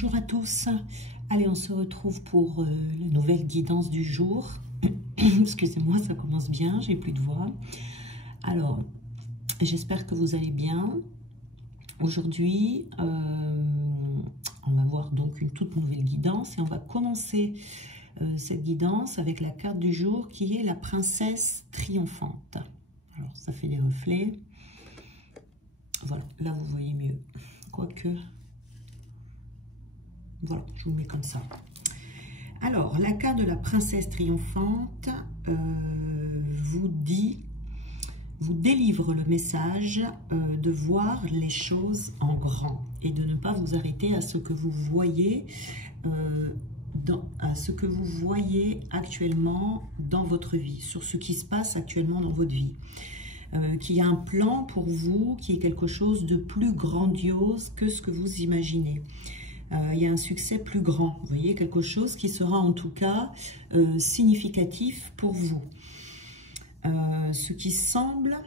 bonjour à tous. Allez, on se retrouve pour la nouvelle guidance du jour. Excusez-moi, ça commence bien, j'ai plus de voix. Alors, j'espère que vous allez bien. Aujourd'hui, on va voir donc une toute nouvelle guidance et on va commencer cette guidance avec la carte du jour qui est la princesse triomphante. Alors, ça fait des reflets. Voilà, là vous voyez mieux. Quoique, voilà, je vous mets comme ça. Alors, la carte de la princesse triomphante vous délivre le message de voir les choses en grand et de ne pas vous arrêter à ce que vous voyez, actuellement dans votre vie, sur ce qui se passe actuellement dans votre vie. Qu'il y a un plan pour vous, qui est quelque chose de plus grandiose que ce que vous imaginez. Il y a un succès plus grand, vous voyez, quelque chose qui sera en tout cas significatif pour vous. Ce qui semblerait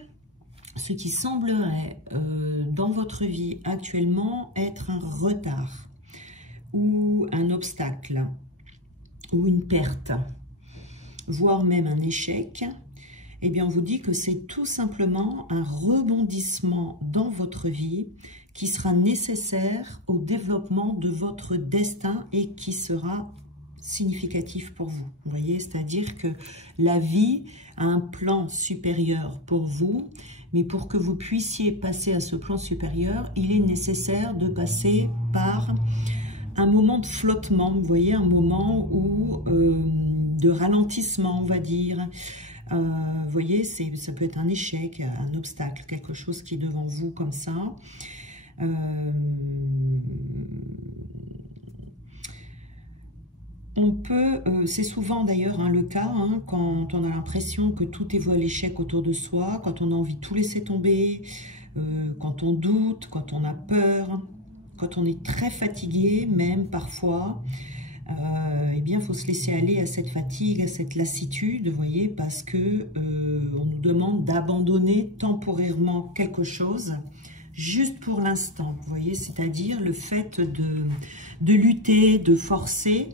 dans votre vie actuellement être un retard ou un obstacle ou une perte, voire même un échec, eh bien, on vous dit que c'est tout simplement un rebondissement dans votre vie qui sera nécessaire au développement de votre destin et qui sera significatif pour vous. Vous voyez, c'est-à-dire que la vie a un plan supérieur pour vous, mais pour que vous puissiez passer à ce plan supérieur, il est nécessaire de passer par un moment de flottement, vous voyez, un moment où, de ralentissement, on va dire. Vous voyez, ça peut être un échec, un obstacle, quelque chose qui est devant vous comme ça. On peut, c'est souvent d'ailleurs le cas, quand on a l'impression que tout est voué à l'échec autour de soi, quand on a envie de tout laisser tomber, quand on doute, quand on a peur, quand on est très fatigué même parfois. Eh bien, il faut se laisser aller à cette fatigue, à cette lassitude, vous voyez, parce que on nous demande d'abandonner temporairement quelque chose, juste pour l'instant, vous voyez, c'est-à-dire le fait de lutter, de forcer,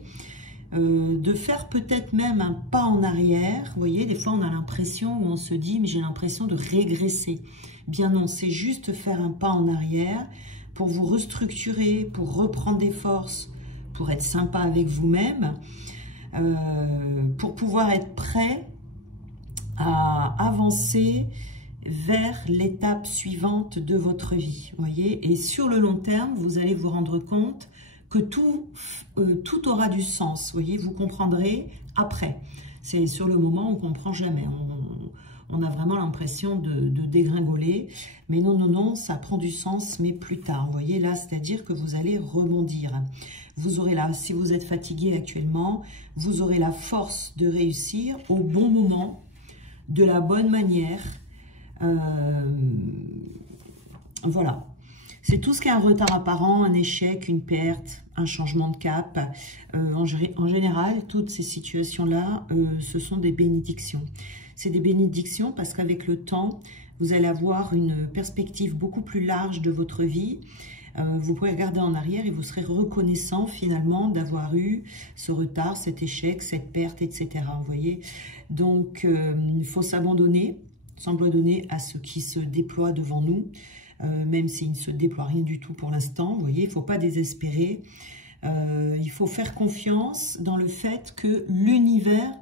de faire peut-être même un pas en arrière, vous voyez, des fois on a l'impression, où on se dit, mais j'ai l'impression de régresser. Bien non, c'est juste faire un pas en arrière pour vous restructurer, pour reprendre des forces, pour être sympa avec vous-même, pour pouvoir être prêt à avancer vers l'étape suivante de votre vie, voyez. Et sur le long terme, vous allez vous rendre compte que tout aura du sens, voyez. Vous comprendrez après. C'est sur le moment, on ne comprend jamais. On a vraiment l'impression de dégringoler. Mais non, non, non, ça prend du sens, mais plus tard. Vous voyez là, c'est-à-dire que vous allez rebondir. Vous aurez là, si vous êtes fatigué actuellement, vous aurez la force de réussir au bon moment, de la bonne manière. Voilà. C'est tout ce qui est un retard apparent, un échec, une perte, un changement de cap. En général, toutes ces situations-là, ce sont des bénédictions. C'est des bénédictions parce qu'avec le temps, vous allez avoir une perspective beaucoup plus large de votre vie. Vous pouvez regarder en arrière et vous serez reconnaissant finalement d'avoir eu ce retard, cet échec, cette perte, etc. Vous voyez, donc il faut s'abandonner à ce qui se déploie devant nous, même s'il ne se déploie rien du tout pour l'instant. Vous voyez, il ne faut pas désespérer. Il faut faire confiance dans le fait que l'univers,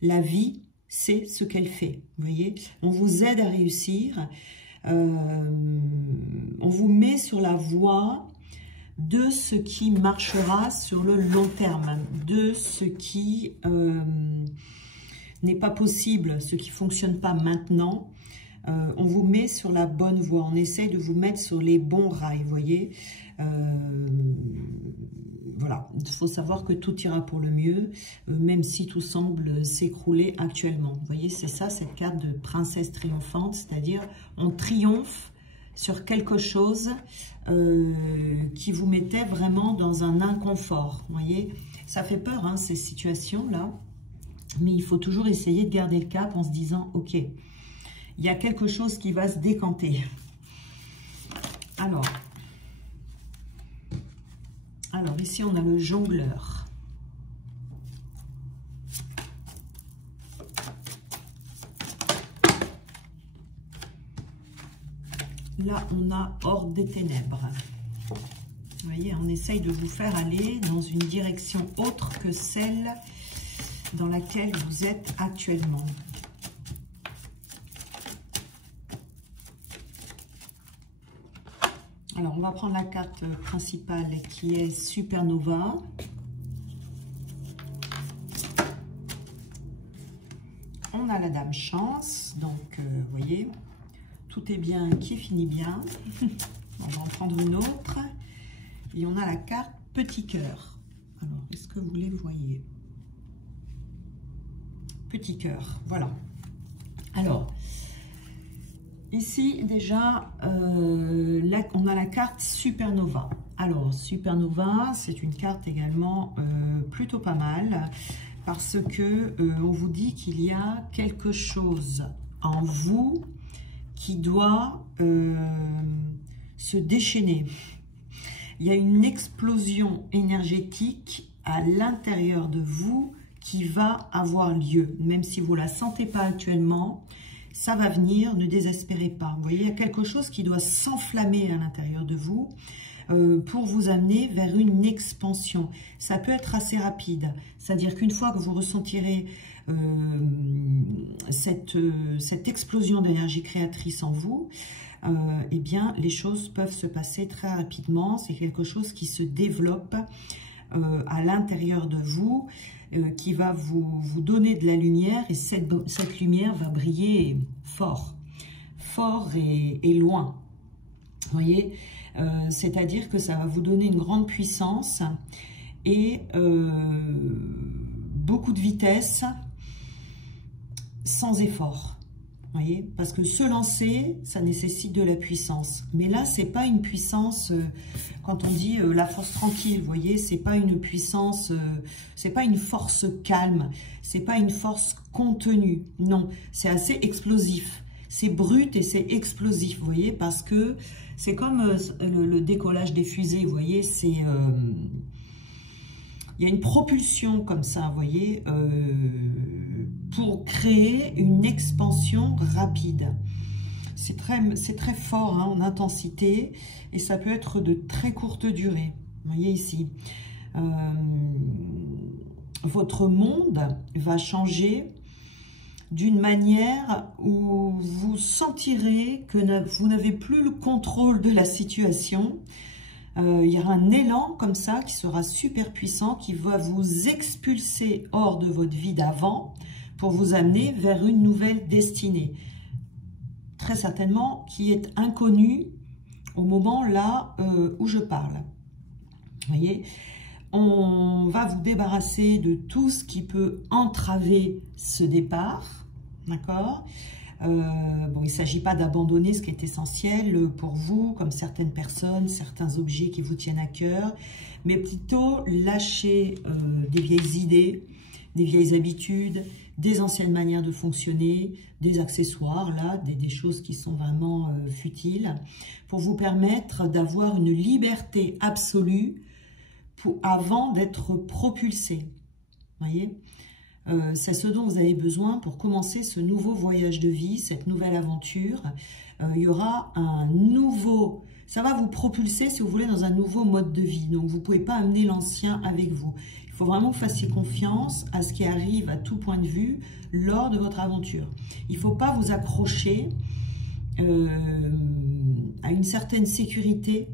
la vie, c'est ce qu'elle fait. Vous voyez, on vous aide à réussir. On vous met sur la voie de ce qui marchera sur le long terme, de ce qui n'est pas possible, ce qui ne fonctionne pas maintenant. On vous met sur la bonne voie, on essaie de vous mettre sur les bons rails, vous voyez. Voilà, il faut savoir que tout ira pour le mieux, même si tout semble s'écrouler actuellement. Vous voyez, c'est ça, cette carte de princesse triomphante, c'est-à-dire on triomphe sur quelque chose qui vous mettait vraiment dans un inconfort. Vous voyez, ça fait peur, ces situations-là, mais il faut toujours essayer de garder le cap en se disant, ok, il y a quelque chose qui va se décanter. Alors, Alors ici, on a le jongleur. Là, on a hors des ténèbres. Vous voyez, on essaye de vous faire aller dans une direction autre que celle dans laquelle vous êtes actuellement. Alors, on va prendre la carte principale qui est Supernova. On a la Dame Chance, donc vous voyez, tout est bien qui finit bien. On va en prendre une autre. Et on a la carte Petit Cœur. Alors, est-ce que vous les voyez? Petit Cœur, voilà. Alors, ici, déjà, là, on a la carte Supernova. Alors, Supernova, c'est une carte également plutôt pas mal parce que on vous dit qu'il y a quelque chose en vous qui doit se déchaîner. Il y a une explosion énergétique à l'intérieur de vous qui va avoir lieu. Même si vous ne la sentez pas actuellement, ça va venir, ne désespérez pas. Vous voyez, il y a quelque chose qui doit s'enflammer à l'intérieur de vous pour vous amener vers une expansion. Ça peut être assez rapide. C'est-à-dire qu'une fois que vous ressentirez cette explosion d'énergie créatrice en vous, eh bien, les choses peuvent se passer très rapidement. C'est quelque chose qui se développe à l'intérieur de vous, qui va vous donner de la lumière, et cette lumière va briller fort et loin. Vous voyez, c'est-à-dire que ça va vous donner une grande puissance et beaucoup de vitesse sans effort. Voyez, parce que se lancer, ça nécessite de la puissance. Mais là, c'est pas une puissance, quand on dit la force tranquille, vous voyez, c'est pas une puissance, c'est pas une force calme, c'est pas une force contenue. Non, c'est assez explosif. C'est brut et c'est explosif, vous voyez, parce que c'est comme le décollage des fusées, vous voyez, c'est... il y a une propulsion comme ça, vous voyez, pour créer une expansion rapide. C'est très fort hein, en intensité et ça peut être de très courte durée. Vous voyez ici, votre monde va changer d'une manière où vous sentirez que vous n'avez plus le contrôle de la situation. Il y aura un élan comme ça qui sera super puissant, qui va vous expulser hors de votre vie d'avant pour vous amener vers une nouvelle destinée. Très certainement qui est inconnue au moment là où je parle. Vous voyez, on va vous débarrasser de tout ce qui peut entraver ce départ, d'accord ? Bon, il ne s'agit pas d'abandonner ce qui est essentiel pour vous, comme certaines personnes, certains objets qui vous tiennent à cœur, mais plutôt lâcher des vieilles idées, des vieilles habitudes, des anciennes manières de fonctionner, des accessoires, là, des choses qui sont vraiment futiles, pour vous permettre d'avoir une liberté absolue avant d'être propulsé. Voyez ? C'est ce dont vous avez besoin pour commencer ce nouveau voyage de vie, cette nouvelle aventure. Il y aura un nouveau... Ça va vous propulser, si vous voulez, dans un nouveau mode de vie. Donc, vous ne pouvez pas amener l'ancien avec vous. Il faut vraiment que vous fassiez confiance à ce qui arrive à tout point de vue lors de votre aventure. Il ne faut pas vous accrocher à une certaine sécurité,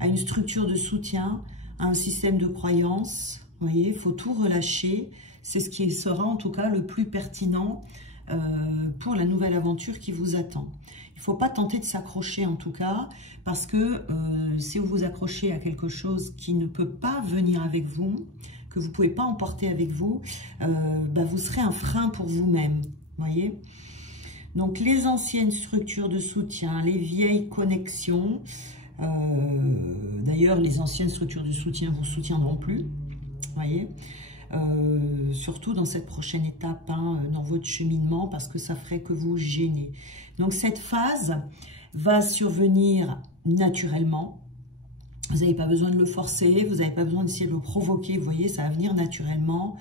à une structure de soutien, à un système de croyance. Vous voyez, il faut tout relâcher. C'est ce qui sera en tout cas le plus pertinent pour la nouvelle aventure qui vous attend. Il ne faut pas tenter de s'accrocher en tout cas, parce que si vous vous accrochez à quelque chose qui ne peut pas venir avec vous, que vous ne pouvez pas emporter avec vous, vous serez un frein pour vous-même. Voyez ? Donc les anciennes structures de soutien, les vieilles connexions, d'ailleurs les anciennes structures de soutien ne vous soutiendront plus, voyez ? Surtout dans cette prochaine étape, hein, dans votre cheminement, parce que ça ferait que vous gênez. Donc cette phase va survenir naturellement, Vous n'avez pas besoin de le forcer, vous n'avez pas besoin d'essayer de le provoquer, vous voyez, ça va venir naturellement.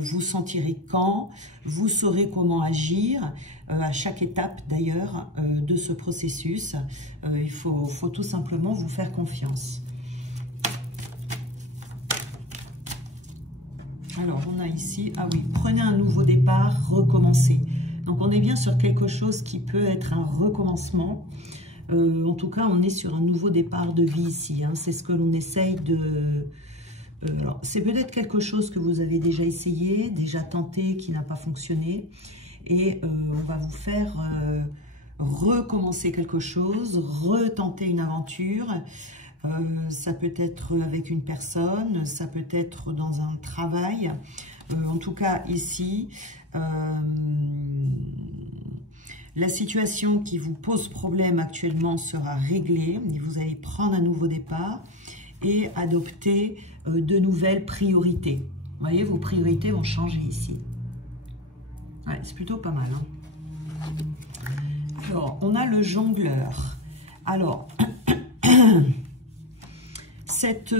Vous sentirez quand, vous saurez comment agir à chaque étape d'ailleurs de ce processus. Il faut tout simplement vous faire confiance. Alors, on a ici, ah oui, prenez un nouveau départ, recommencez. Donc, on est bien sur quelque chose qui peut être un recommencement. En tout cas, on est sur un nouveau départ de vie ici. Hein. C'est ce que l'on essaye de... alors, c'est peut-être quelque chose que vous avez déjà essayé, déjà tenté, qui n'a pas fonctionné. Et on va vous faire recommencer quelque chose, retenter une aventure. Ça peut être avec une personne, ça peut être dans un travail. En tout cas, ici, la situation qui vous pose problème actuellement sera réglée. Et vous allez prendre un nouveau départ et adopter de nouvelles priorités. Vous voyez, vos priorités vont changer ici. Ouais, c'est plutôt pas mal. Hein. Alors, on a le jongleur. Alors... Cette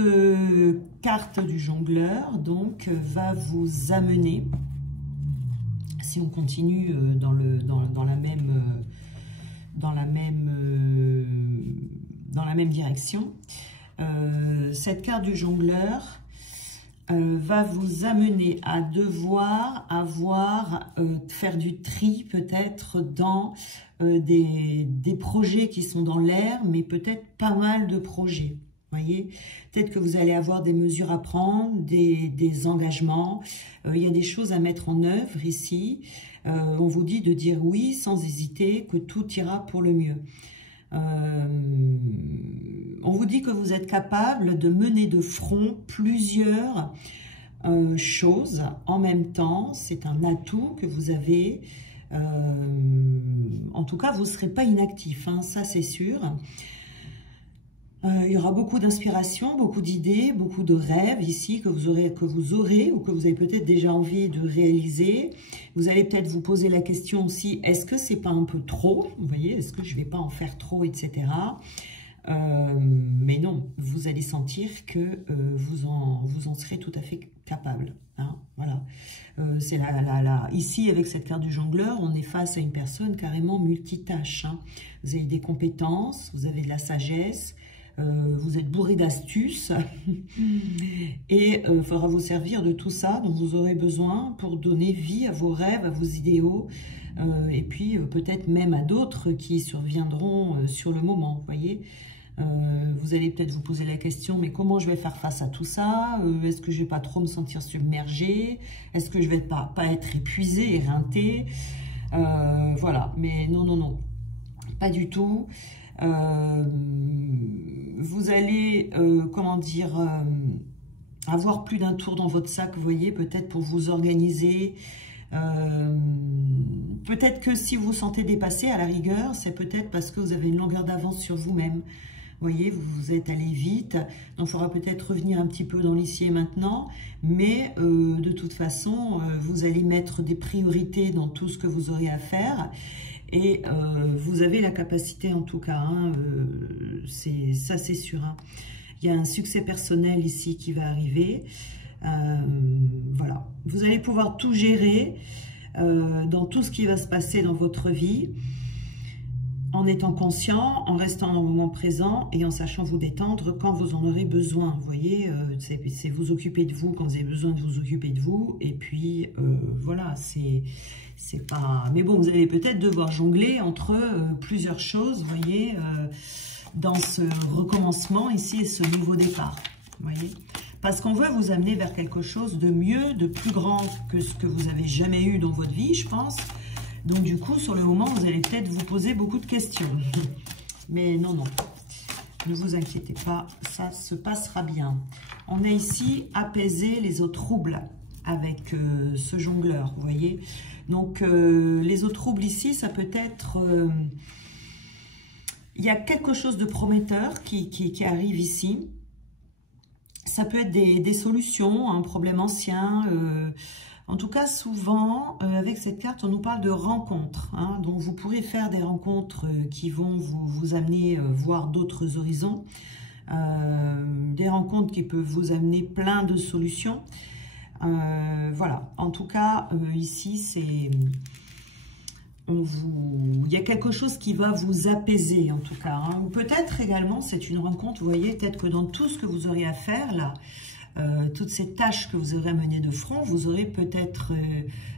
carte du jongleur, donc, va vous amener, si on continue dans la même direction, cette carte du jongleur va vous amener à devoir faire du tri peut-être dans des projets qui sont dans l'air, mais peut-être pas mal de projets. Voyez, peut-être que vous allez avoir des mesures à prendre, des engagements. Il y a des choses à mettre en œuvre ici. On vous dit de dire oui sans hésiter, que tout ira pour le mieux. On vous dit que vous êtes capable de mener de front plusieurs choses en même temps. C'est un atout que vous avez. En tout cas, vous ne serez pas inactif, hein, ça c'est sûr. Il y aura beaucoup d'inspiration, beaucoup d'idées, beaucoup de rêves ici que vous aurez ou que vous avez peut-être déjà envie de réaliser. Vous allez peut-être vous poser la question aussi, est-ce que c'est pas un peu trop? Vous voyez, est-ce que je vais pas en faire trop, etc. Mais non, vous allez sentir que vous en serez tout à fait capable. Hein, voilà. C'est ici, avec cette carte du jongleur, on est face à une personne carrément multitâche. Hein. Vous avez des compétences, vous avez de la sagesse, vous êtes bourré d'astuces et il faudra vous servir de tout ça dont vous aurez besoin pour donner vie à vos rêves, à vos idéaux et puis peut-être même à d'autres qui surviendront sur le moment, vous voyez. Vous allez peut-être vous poser la question, mais comment je vais faire face à tout ça? Est-ce que je ne vais pas trop me sentir submergée? Est-ce que je ne vais pas être épuisée, éreintée? Voilà, mais non, non, non, pas du tout. Vous allez, comment dire, avoir plus d'un tour dans votre sac, vous voyez, peut-être pour vous organiser. Peut-être que si vous vous sentez dépassé, à la rigueur, c'est peut-être parce que vous avez une longueur d'avance sur vous-même. Vous voyez, vous êtes allé vite, donc il faudra peut-être revenir un petit peu dans l'ici et maintenant, mais de toute façon, vous allez mettre des priorités dans tout ce que vous aurez à faire. Et vous avez la capacité en tout cas, hein, ça c'est sûr. Hein. Il y a un succès personnel ici qui va arriver. Voilà. Vous allez pouvoir tout gérer dans tout ce qui va se passer dans votre vie, en étant conscient, en restant dans le moment présent et en sachant vous détendre quand vous en aurez besoin. Vous voyez, c'est vous occuper de vous quand vous avez besoin de vous occuper de vous. Et puis, voilà, c'est pas... Mais bon, vous allez peut-être devoir jongler entre plusieurs choses, vous voyez, dans ce recommencement ici et ce nouveau départ. Vous voyez, parce qu'on veut vous amener vers quelque chose de mieux, de plus grand que ce que vous avez jamais eu dans votre vie, je pense. Donc du coup, sur le moment, vous allez peut-être vous poser beaucoup de questions. Mais non, non, ne vous inquiétez pas, ça se passera bien. On est ici apaiser les eaux troubles avec ce jongleur, vous voyez. Donc les eaux troubles ici, ça peut être... il y a quelque chose de prometteur qui arrive ici. Ça peut être des solutions, un problème ancien... En tout cas, souvent, avec cette carte, on nous parle de rencontres. Hein, donc, vous pourrez faire des rencontres qui vont vous amener voir d'autres horizons. des rencontres qui peuvent vous amener plein de solutions. Voilà, en tout cas, ici, c'est... Il y a quelque chose qui va vous apaiser, en tout cas. Hein. Ou peut-être également, c'est une rencontre, vous voyez, peut-être que dans tout ce que vous aurez à faire, là, toutes ces tâches que vous aurez à mener de front, vous aurez peut-être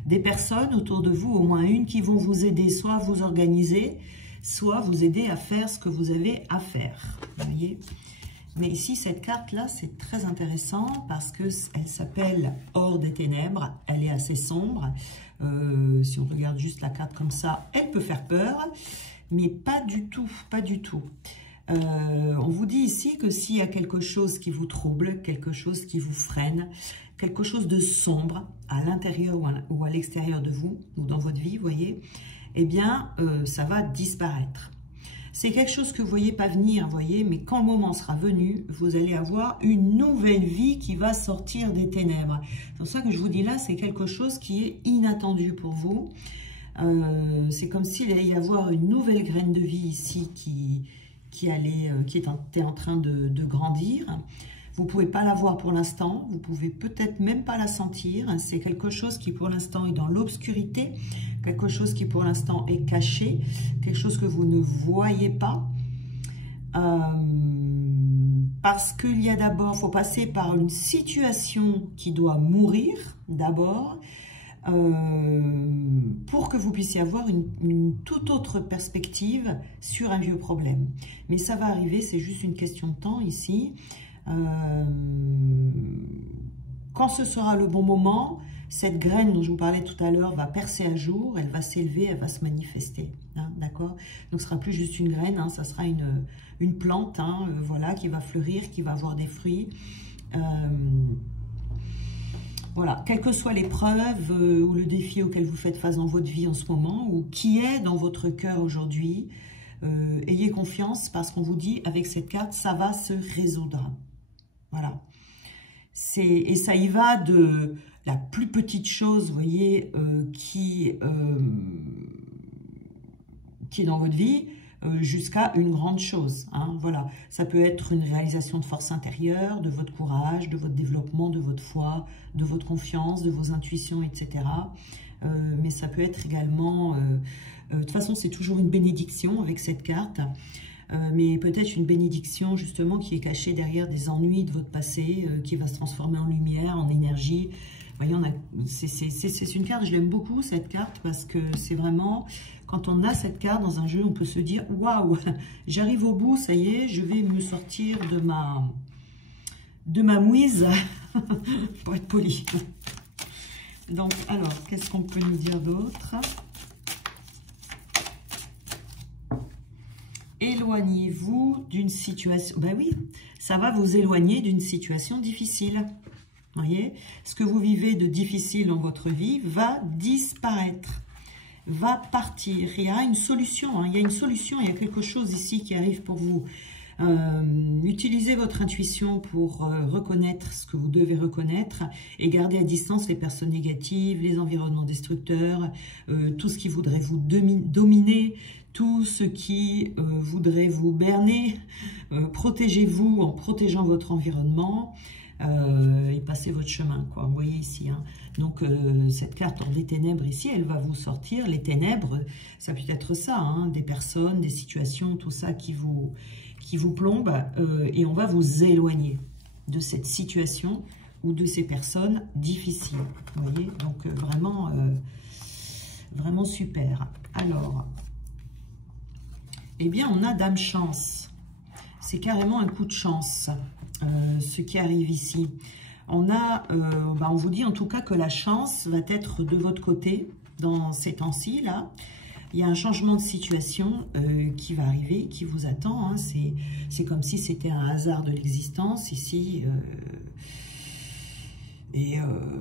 des personnes autour de vous, au moins une, qui vont vous aider, soit à vous organiser, soit vous aider à faire ce que vous avez à faire. Vous voyez ? Mais ici, cette carte-là, c'est très intéressant parce qu'elle s'appelle Hors des ténèbres. Elle est assez sombre. Si on regarde juste la carte comme ça, elle peut faire peur, mais pas du tout, pas du tout. On vous dit ici que s'il y a quelque chose qui vous trouble, quelque chose qui vous freine, quelque chose de sombre à l'intérieur ou à l'extérieur de vous, ou dans votre vie, vous voyez, eh bien, ça va disparaître. C'est quelque chose que vous ne voyez pas venir, vous voyez, mais quand le moment sera venu, vous allez avoir une nouvelle vie qui va sortir des ténèbres. C'est pour ça que je vous dis là, c'est quelque chose qui est inattendu pour vous. C'est comme s'il allait y avoir une nouvelle graine de vie ici qui est en train de grandir. Vous ne pouvez pas la voir pour l'instant, vous pouvez peut-être même pas la sentir. C'est quelque chose qui pour l'instant est dans l'obscurité, quelque chose qui pour l'instant est caché, quelque chose que vous ne voyez pas. Parce qu'il y a d'abord, il faut passer par une situation qui doit mourir d'abord, pour que vous puissiez avoir une toute autre perspective sur un vieux problème. Mais ça va arriver, c'est juste une question de temps ici. Quand ce sera le bon moment, cette graine dont je vous parlais tout à l'heure va percer à jour, elle va s'élever, elle va se manifester, hein, d'accord? Donc ce sera plus juste une graine, hein, ça sera une plante, hein, voilà, qui va fleurir, qui va avoir des fruits. Voilà, quelle que soit l'épreuve ou le défi auquel vous faites face dans votre vie en ce moment, ou qui est dans votre cœur aujourd'hui, ayez confiance parce qu'on vous dit avec cette carte, ça va se résoudre. Voilà. Et ça y va de la plus petite chose, vous voyez, qui est dans votre vie, jusqu'à une grande chose. Hein, voilà. Ça peut être une réalisation de force intérieure, de votre courage, de votre développement, de votre foi, de votre confiance, de vos intuitions, etc. Mais ça peut être également... de toute façon, c'est toujours une bénédiction avec cette carte. Mais peut-être une bénédiction justement qui est cachée derrière des ennuis de votre passé, qui va se transformer en lumière, en énergie. Vous voyez, c'est une carte, je l'aime beaucoup cette carte, parce que c'est vraiment, quand on a cette carte dans un jeu, on peut se dire, waouh, j'arrive au bout, ça y est, je vais me sortir de ma mouise, pour être poli. Donc, alors, qu'est-ce qu'on peut nous dire d'autre ? Éloignez-vous d'une situation... Ben oui, ça va vous éloigner d'une situation difficile. Vous voyez, ce que vous vivez de difficile dans votre vie va disparaître, va partir. Il y a une solution, hein, il y a une solution, il y a quelque chose ici qui arrive pour vous. Utilisez votre intuition pour reconnaître ce que vous devez reconnaître et garder à distance les personnes négatives, les environnements destructeurs, tout ce qui voudrait vous dominer, tout ce qui voudrait vous berner. Protégez-vous en protégeant votre environnement et passez votre chemin, quoi. Vous voyez ici, hein. Donc cette carte hors des ténèbres ici, elle va vous sortir les ténèbres. Ça peut être ça, hein, des personnes, des situations, tout ça qui vous plombe, et on va vous éloigner de cette situation ou de ces personnes difficiles. Vous voyez, donc vraiment, vraiment super. Alors, eh bien, on a Dame Chance. C'est carrément un coup de chance, ce qui arrive ici. On a, on vous dit en tout cas que la chance va être de votre côté dans ces temps-ci, là. Il y a un changement de situation qui va arriver, qui vous attend. Hein. C'est comme si c'était un hasard de l'existence ici.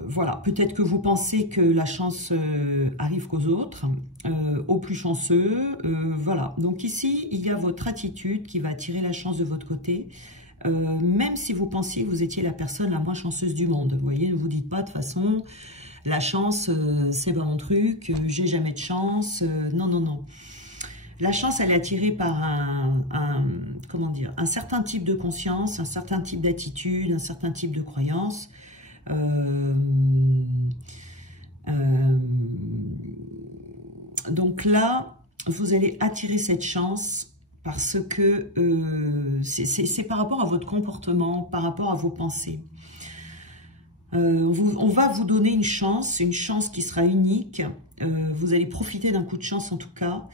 Voilà, peut-être que vous pensez que la chance arrive qu'aux autres, aux plus chanceux. Voilà, donc ici, il y a votre attitude qui va attirer la chance de votre côté. Même si vous pensiez que vous étiez la personne la moins chanceuse du monde. Vous voyez, ne vous dites pas de toute façon... La chance, c'est pas mon truc, j'ai jamais de chance. Non, non, non. La chance, elle est attirée par comment dire, un certain type de conscience, un certain type d'attitude, un certain type de croyance. Donc là, vous allez attirer cette chance parce que c'est par rapport à votre comportement, par rapport à vos pensées. On va vous donner une chance qui sera unique. Vous allez profiter d'un coup de chance en tout cas.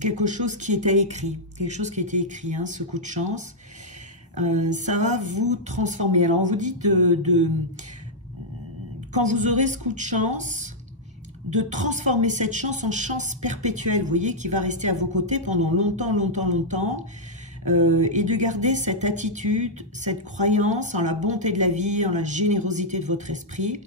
Quelque chose qui était écrit, hein, ce coup de chance. Ça va vous transformer. Alors on vous dit quand vous aurez ce coup de chance, de transformer cette chance en chance perpétuelle, vous voyez, qui va rester à vos côtés pendant longtemps, longtemps, longtemps. Et de garder cette attitude, cette croyance en la bonté de la vie, en la générosité de votre esprit,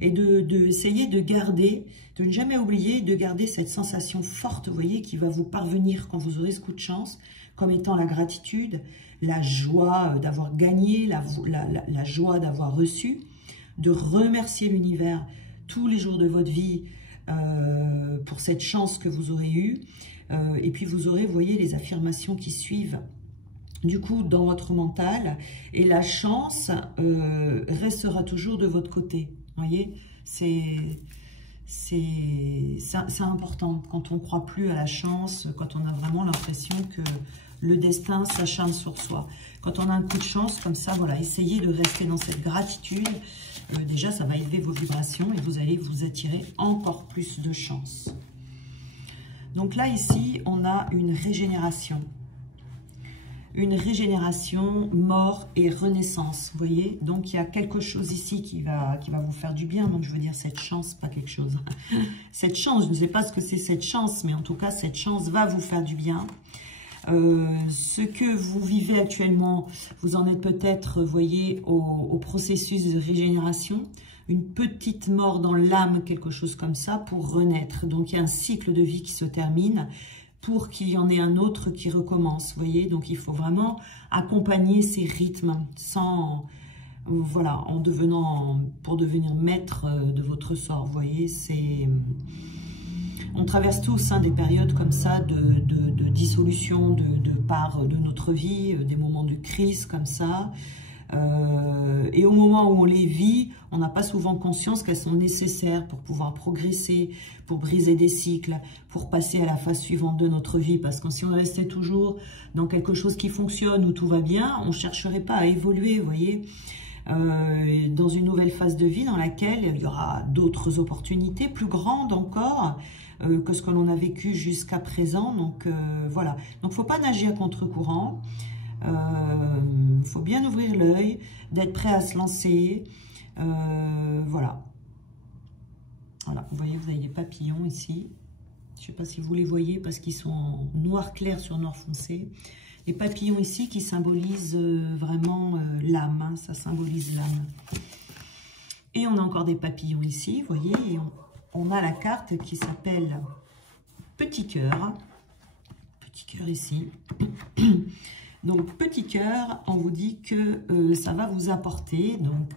et d'essayer de garder, de ne jamais oublier, de garder cette sensation forte, vous voyez, qui va vous parvenir quand vous aurez ce coup de chance, comme étant la gratitude, la joie d'avoir gagné, la joie d'avoir reçu, de remercier l'univers tous les jours de votre vie pour cette chance que vous aurez eue. Et puis vous aurez, vous voyez, les affirmations qui suivent du coup dans votre mental, et la chance restera toujours de votre côté. Vous voyez, c'est important quand on ne croit plus à la chance, quand on a vraiment l'impression que le destin s'acharne sur soi. Quand on a un coup de chance comme ça, voilà, essayez de rester dans cette gratitude. Déjà, ça va élever vos vibrations et vous allez vous attirer encore plus de chance. Donc là, ici, on a une régénération. Une régénération, mort et renaissance, vous voyez. Donc, il y a quelque chose ici qui va vous faire du bien. Donc, je veux dire, cette chance, pas quelque chose. Cette chance, je ne sais pas ce que c'est cette chance, mais en tout cas, cette chance va vous faire du bien. Ce que vous vivez actuellement, vous en êtes peut-être, vous voyez, au processus de régénération. Une petite mort dans l'âme, quelque chose comme ça, pour renaître. Donc, il y a un cycle de vie qui se termine pour qu'il y en ait un autre qui recommence, vous voyez. Donc, il faut vraiment accompagner ces rythmes sans, voilà, pour devenir maître de votre sort, vous voyez. On traverse tous hein, des périodes comme ça de dissolution de part de notre vie, des moments de crise comme ça. Et au moment où on les vit, on n'a pas souvent conscience qu'elles sont nécessaires pour pouvoir progresser, pour briser des cycles, pour passer à la phase suivante de notre vie. Parce que si on restait toujours dans quelque chose qui fonctionne, où tout va bien, on ne chercherait pas à évoluer, vous voyez, dans une nouvelle phase de vie dans laquelle il y aura d'autres opportunités plus grandes encore que ce que l'on a vécu jusqu'à présent. Donc voilà, donc il ne faut pas nager à contre-courant. Faut bien ouvrir l'œil, d'être prêt à se lancer. Voilà. Voilà, vous voyez, vous avez des papillons ici. Je ne sais pas si vous les voyez parce qu'ils sont en noir clair sur noir foncé. Les papillons ici qui symbolisent vraiment l'âme, hein, ça symbolise l'âme. Et on a encore des papillons ici, vous voyez, et on a la carte qui s'appelle Petit cœur. Petit cœur ici. Donc, petit cœur, on vous dit que ça va vous apporter. Donc,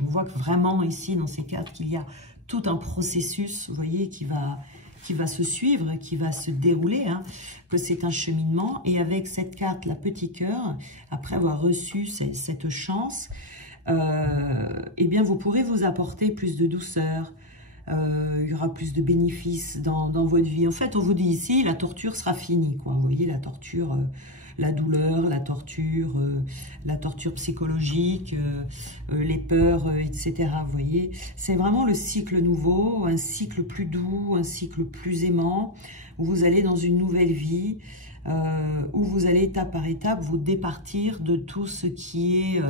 on voit que vraiment ici, dans ces cartes, qu'il y a tout un processus, vous voyez, qui va se suivre, qui va se dérouler, hein, que c'est un cheminement. Et avec cette carte, la petit cœur, après avoir reçu cette chance, eh bien, vous pourrez vous apporter plus de douceur. Il y aura plus de bénéfices dans votre vie. En fait, on vous dit ici, la torture sera finie, quoi. Vous voyez, la torture... la douleur, la torture psychologique, les peurs, etc. Vous voyez, c'est vraiment le cycle nouveau, un cycle plus doux, un cycle plus aimant, où vous allez dans une nouvelle vie, où vous allez étape par étape vous départir de tout ce qui est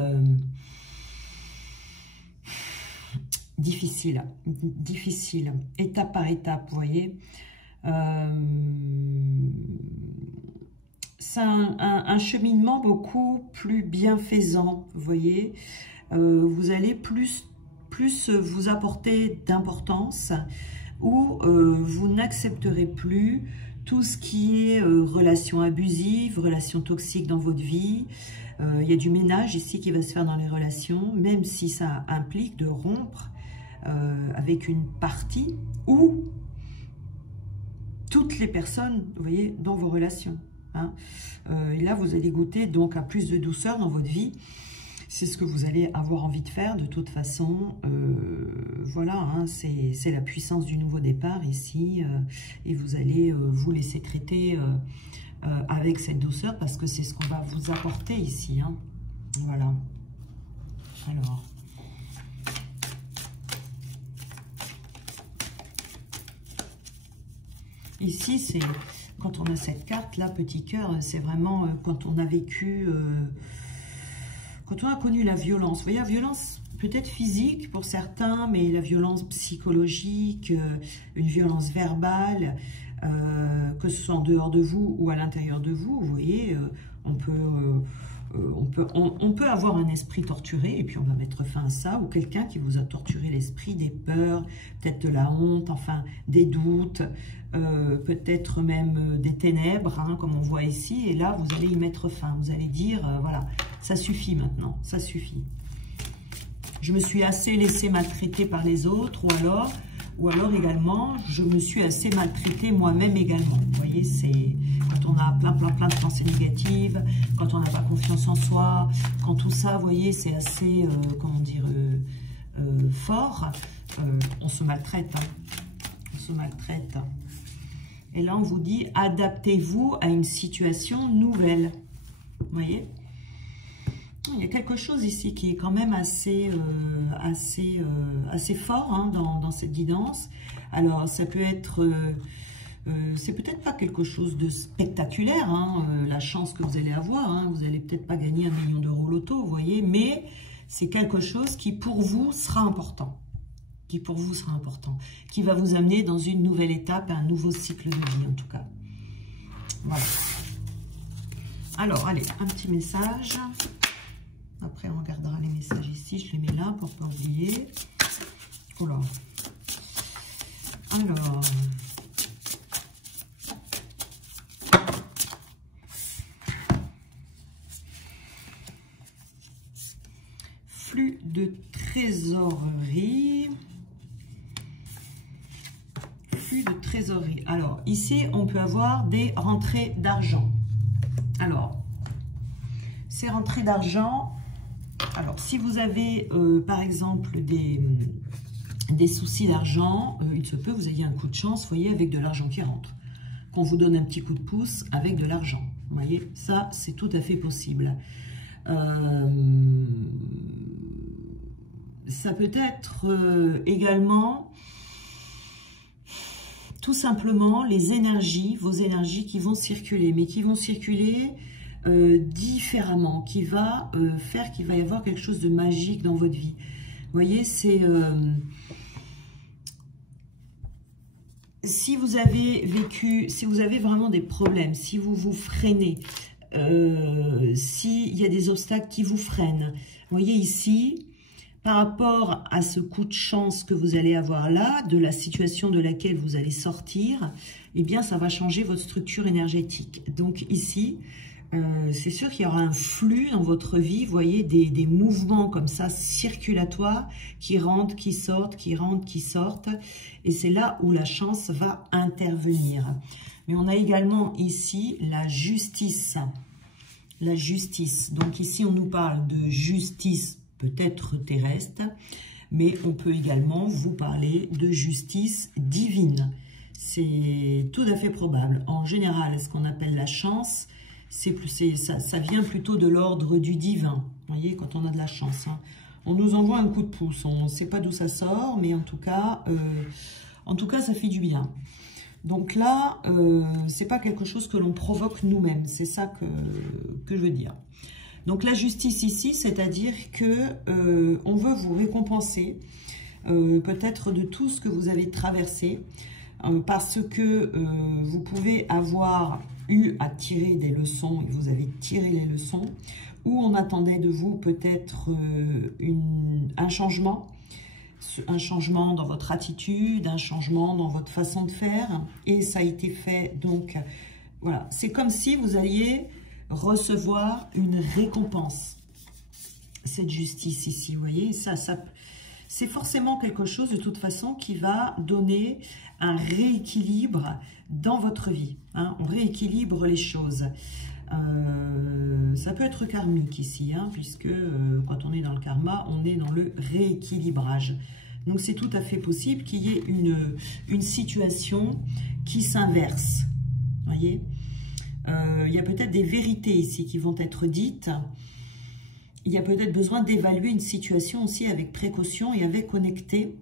difficile, étape par étape, vous voyez. C'est un cheminement beaucoup plus bienfaisant, vous voyez. Vous allez plus vous apporter d'importance, où vous n'accepterez plus tout ce qui est relations abusives, relations toxiques dans votre vie. Il y a du ménage ici qui va se faire dans les relations, même si ça implique de rompre avec une partie, ou toutes les personnes, vous voyez, dans vos relations. Hein. Et là, vous allez goûter donc à plus de douceur dans votre vie. C'est ce que vous allez avoir envie de faire de toute façon. Voilà, hein, c'est la puissance du nouveau départ ici. Et vous allez vous laisser traiter avec cette douceur parce que c'est ce qu'on va vous apporter ici. Hein. Voilà. Alors. Ici, c'est quand on a cette carte-là, petit cœur, c'est vraiment quand on a vécu... quand on a connu la violence, vous voyez, la violence peut-être physique pour certains, mais la violence psychologique, une violence verbale, que ce soit en dehors de vous ou à l'intérieur de vous, vous voyez, on peut avoir un esprit torturé, et puis on va mettre fin à ça, ou quelqu'un qui vous a torturé l'esprit, des peurs, peut-être de la honte, enfin des doutes, peut-être même des ténèbres, hein, comme on voit ici, et là vous allez y mettre fin, vous allez dire, voilà, ça suffit maintenant, ça suffit. Je me suis assez laissé maltraiter par les autres, ou alors également, je me suis assez maltraité moi-même également. Vous voyez, c'est quand on a plein de pensées négatives, quand on n'a pas confiance en soi, quand tout ça, vous voyez, c'est assez, comment dire, fort, on se maltraite. Hein. On se maltraite. Et là, on vous dit, adaptez-vous à une situation nouvelle. Vous voyez ? Il y a quelque chose ici qui est quand même assez fort hein, dans cette guidance. Alors, ça peut être... c'est peut-être pas quelque chose de spectaculaire, hein, la chance que vous allez avoir. Hein, vous n'allez peut-être pas gagner 1 million d'euros au loto, vous voyez. Mais c'est quelque chose qui, pour vous, sera important. Qui va vous amener dans une nouvelle étape, un nouveau cycle de vie, en tout cas. Voilà. Alors, allez, un petit message. Après, on regardera les messages ici. Je les mets là pour ne pas oublier. Oh là. Alors. Flux de trésorerie. Flux de trésorerie. Alors, ici, on peut avoir des rentrées d'argent. Alors, ces rentrées d'argent... Alors, si vous avez, par exemple, des soucis d'argent, il se peut que vous ayez un coup de chance, vous voyez, avec de l'argent qui rentre. Qu'on vous donne un petit coup de pouce avec de l'argent. Vous voyez, ça, c'est tout à fait possible. Ça peut être également, tout simplement, les énergies, vos énergies qui vont circuler, mais qui vont circuler... différemment, qui va faire qu'il va y avoir quelque chose de magique dans votre vie. Vous voyez, c'est... si vous avez vécu, si vous avez vraiment des problèmes, si vous vous freinez, s'il y a des obstacles qui vous freinent, vous voyez ici, par rapport à ce coup de chance que vous allez avoir là, de la situation de laquelle vous allez sortir, eh bien, ça va changer votre structure énergétique. Donc ici... c'est sûr qu'il y aura un flux dans votre vie, vous voyez, des mouvements comme ça, circulatoires, qui rentrent, qui sortent, qui rentrent, qui sortent. Et c'est là où la chance va intervenir. Mais on a également ici la justice. La justice. Donc ici, on nous parle de justice peut-être terrestre, mais on peut également vous parler de justice divine. C'est tout à fait probable. En général, ce qu'on appelle la chance... ça vient plutôt de l'ordre du divin, vous voyez, quand on a de la chance. Hein. On nous envoie un coup de pouce, on ne sait pas d'où ça sort, mais en tout cas, ça fait du bien. Donc là, c'est pas quelque chose que l'on provoque nous-mêmes, c'est ça que je veux dire. Donc la justice ici, c'est-à-dire que on veut vous récompenser peut-être de tout ce que vous avez traversé, parce que vous pouvez avoir eu à tirer des leçons et vous avez tiré les leçons, ou on attendait de vous peut-être un changement dans votre attitude, un changement dans votre façon de faire, et ça a été fait. Donc voilà, c'est comme si vous alliez recevoir une récompense, cette justice ici, vous voyez, c'est forcément quelque chose de toute façon qui va donner un rééquilibre dans votre vie. Hein. On rééquilibre les choses. Ça peut être karmique ici, hein, puisque quand on est dans le karma, on est dans le rééquilibrage. Donc c'est tout à fait possible qu'il y ait une situation qui s'inverse. Voyez, il y a peut-être des vérités ici qui vont être dites. Il y a peut-être besoin d'évaluer une situation aussi avec précaution et avec honnêteté,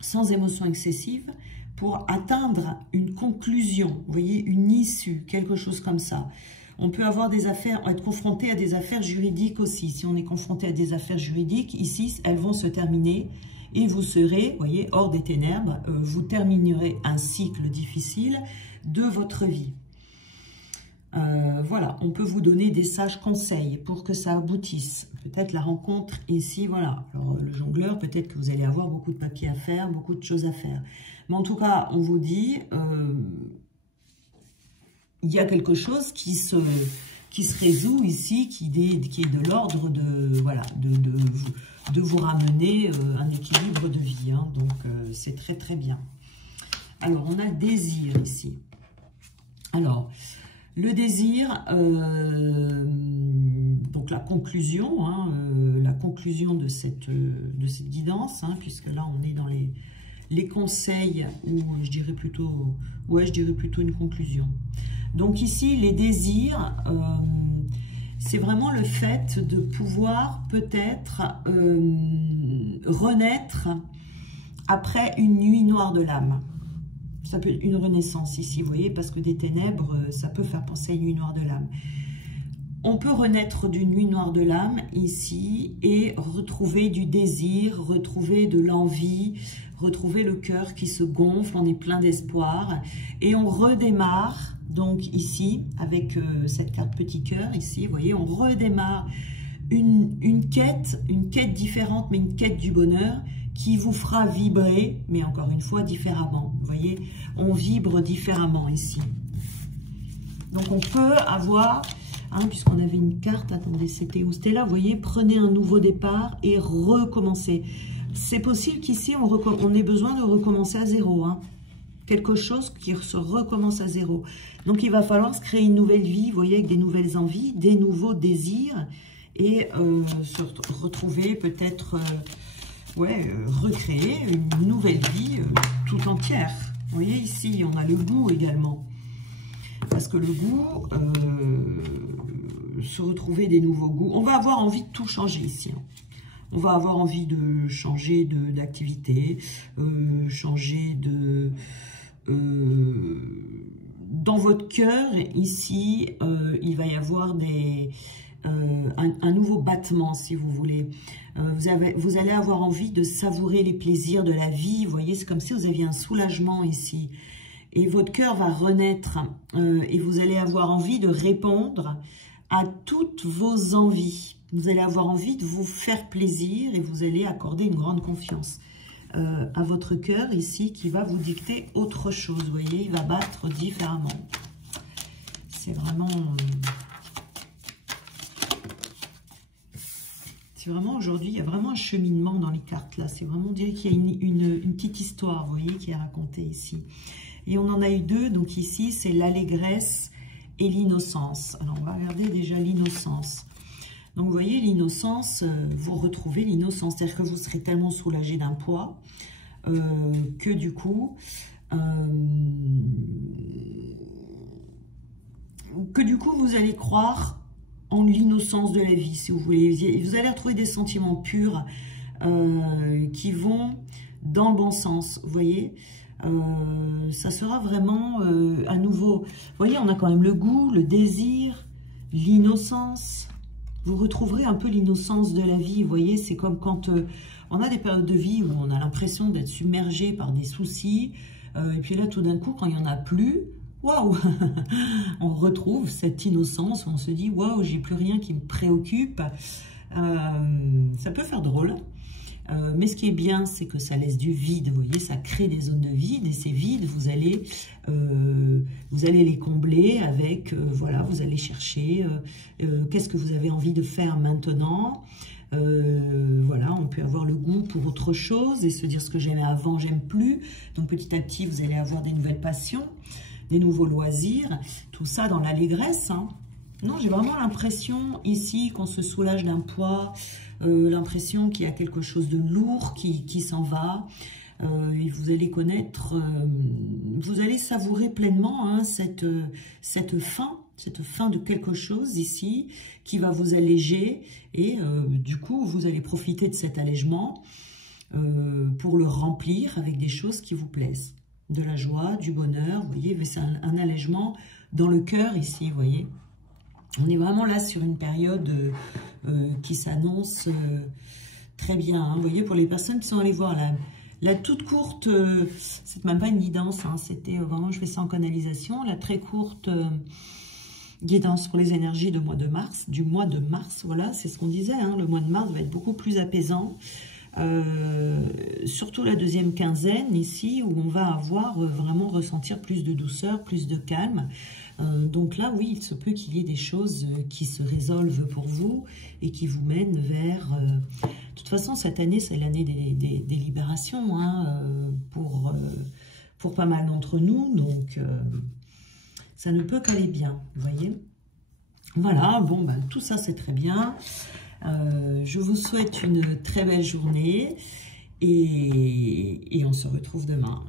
sans émotion excessive, pour atteindre une conclusion, vous voyez, une issue, quelque chose comme ça. On peut avoir des affaires, être confronté à des affaires juridiques aussi. Si on est confronté à des affaires juridiques, ici, elles vont se terminer et vous serez, vous voyez, hors des ténèbres. Vous terminerez un cycle difficile de votre vie. Voilà, on peut vous donner des sages conseils pour que ça aboutisse. Peut-être la rencontre ici, voilà. Alors, le jongleur, peut-être que vous allez avoir beaucoup de papiers à faire, beaucoup de choses à faire. Mais en tout cas, on vous dit... il y a quelque chose qui se résout ici, qui est de l'ordre de, voilà, de vous ramener un équilibre de vie. Hein. Donc, c'est très, très bien. Alors, on a le désir ici. Alors, le désir, donc la conclusion, hein, de cette guidance, hein, puisque là, on est dans les conseils, ou je dirais plutôt, ouais, je dirais plutôt une conclusion. Donc ici, les désirs, c'est vraiment le fait de pouvoir peut-être renaître après une nuit noire de l'âme. Ça peut être une renaissance ici, vous voyez, parce que des ténèbres, ça peut faire penser à une nuit noire de l'âme. On peut renaître d'une nuit noire de l'âme ici et retrouver du désir, retrouver de l'envie, retrouver le cœur qui se gonfle, on est plein d'espoir et on redémarre. Donc ici, avec cette carte petit cœur, ici, vous voyez, on redémarre une quête différente, mais une quête du bonheur qui vous fera vibrer, mais encore une fois, différemment. Vous voyez, on vibre différemment ici. Donc on peut avoir, hein, puisqu'on avait une carte, attendez, c'était où? C'était là, vous voyez, prenez un nouveau départ et recommencez. C'est possible qu'ici, on ait besoin de recommencer à zéro, hein. Quelque chose qui se recommence à zéro. Donc, il va falloir se créer une nouvelle vie, vous voyez, avec des nouvelles envies, des nouveaux désirs, et se retrouver peut-être, recréer une nouvelle vie tout entière. Vous voyez, ici, on a le goût également. Parce que le goût, se retrouver des nouveaux goûts, on va avoir envie de tout changer ici, hein. On va avoir envie de changer d'activité, changer de... dans votre cœur, ici, il va y avoir un nouveau battement, si vous voulez. Vous allez avoir envie de savourer les plaisirs de la vie. Vous voyez, c'est comme si vous aviez un soulagement ici. Et votre cœur va renaître et vous allez avoir envie de répondre à toutes vos envies. Vous allez avoir envie de vous faire plaisir et vous allez accorder une grande confiance à votre cœur ici qui va vous dicter autre chose. Vous voyez, il va battre différemment. C'est vraiment... aujourd'hui, il y a vraiment un cheminement dans les cartes là. C'est vraiment, on dirait qu'il y a une petite histoire, vous voyez, qui est racontée ici. Et on en a eu deux, donc ici, c'est l'allégresse et l'innocence. Alors, on va regarder déjà l'innocence. Donc, vous voyez, l'innocence, vous retrouvez l'innocence. C'est-à-dire que vous serez tellement soulagé d'un poids que du coup, vous allez croire en l'innocence de la vie, si vous voulez. Vous allez retrouver des sentiments purs qui vont dans le bon sens, vous voyez. Ça sera vraiment à nouveau. Vous voyez, on a quand même le goût, le désir, l'innocence. Vous retrouverez un peu l'innocence de la vie, vous voyez. C'est comme quand on a des périodes de vie où on a l'impression d'être submergé par des soucis. Et puis là, tout d'un coup, quand il n'y en a plus, waouh, on retrouve cette innocence où on se dit, waouh, j'ai plus rien qui me préoccupe. Ça peut faire drôle. Mais ce qui est bien, c'est que ça laisse du vide, vous voyez, ça crée des zones de vide, et ces vides, vous allez les combler avec, voilà, vous allez chercher qu'est-ce que vous avez envie de faire maintenant, Voilà, on peut avoir le goût pour autre chose et se dire ce que j'aimais avant, j'aime plus. Donc petit à petit, vous allez avoir des nouvelles passions, des nouveaux loisirs, tout ça dans l'allégresse. Hein. Non, j'ai vraiment l'impression ici qu'on se soulage d'un poids, l'impression qu'il y a quelque chose de lourd qui s'en va. Et vous allez connaître, vous allez savourer pleinement hein, cette fin de quelque chose ici qui va vous alléger et du coup vous allez profiter de cet allègement pour le remplir avec des choses qui vous plaisent, de la joie, du bonheur, vous voyez, c'est un allègement dans le cœur ici, vous voyez. On est vraiment là sur une période qui s'annonce très bien, hein, vous voyez, pour les personnes qui sont allées voir la toute courte, c'est même pas une guidance, hein, c'était vraiment, je fais ça en canalisation, la très courte guidance pour les énergies du mois de mars, voilà, c'est ce qu'on disait, hein, le mois de mars va être beaucoup plus apaisant, surtout la deuxième quinzaine ici, où on va avoir vraiment ressentir plus de douceur, plus de calme, donc là, oui, il se peut qu'il y ait des choses qui se résolvent pour vous et qui vous mènent vers... de toute façon, cette année, c'est l'année des libérations hein, pour pas mal d'entre nous. Donc, ça ne peut qu'aller bien, vous voyez. Voilà, bon, ben, tout ça, c'est très bien. Je vous souhaite une très belle journée et on se retrouve demain.